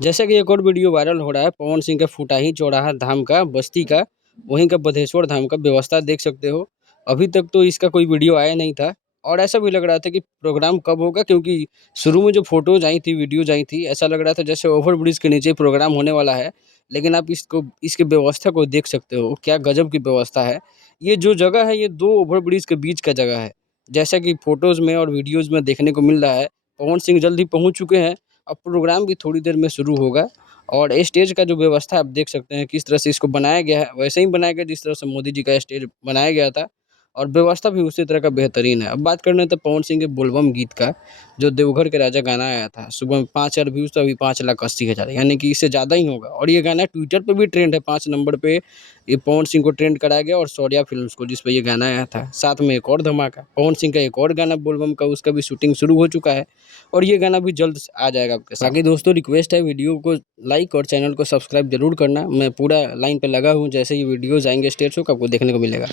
जैसा कि एक और वीडियो वायरल हो रहा है पवन सिंह का फुटाही चौराहा धाम का बस्ती का, वहीं का बधेश्वर धाम का व्यवस्था देख सकते हो। अभी तक तो इसका कोई वीडियो आया नहीं था और ऐसा भी लग रहा था कि प्रोग्राम कब होगा, क्योंकि शुरू में जो फ़ोटोज़ आई थी, वीडियोज़ आई थी, ऐसा लग रहा था जैसे ओवर ब्रिज के नीचे प्रोग्राम होने वाला है। लेकिन आप इसको इसकी व्यवस्था को देख सकते हो, क्या गज़ब की व्यवस्था है। ये जो जगह है, ये 2 ओवर ब्रिज के बीच का जगह है। जैसा कि फ़ोटोज़ में और वीडियोज़ में देखने को मिल रहा है, पवन सिंह जल्द ही पहुँच चुके हैं। अब प्रोग्राम भी थोड़ी देर में शुरू होगा और स्टेज का जो व्यवस्था आप देख सकते हैं किस तरह से इसको बनाया गया है, वैसे ही बनाया गया जिस तरह से मोदी जी का स्टेज बनाया गया था और व्यवस्था भी उसी तरह का बेहतरीन है। अब बात कर रहे हैं तो पवन सिंह के बोलबम गीत का, जो देवघर के राजा गाना आया था, सुबह में 5,000 व्यूज़ तो अभी 5,80,000, यानी कि इससे ज़्यादा ही होगा और ये गाना ट्विटर पे भी ट्रेंड है, 5 नंबर पे ये पवन सिंह को ट्रेंड कराया गया और शौर्या फ़िल्म्स को, जिस पे ये गाना आया था। साथ में एक और धमाका, पवन सिंह का एक और गाना बोलबम का, उसका भी शूटिंग शुरू हो चुका है और ये गाना भी जल्द आ जाएगा आपके साथ। बाकी दोस्तों रिक्वेस्ट है, वीडियो को लाइक और चैनल को सब्सक्राइब ज़रूर करना। मैं पूरा लाइन पे लगा हूँ, जैसे ही वीडियोज़ आएँगे स्टेज शो का आपको देखने को मिलेगा।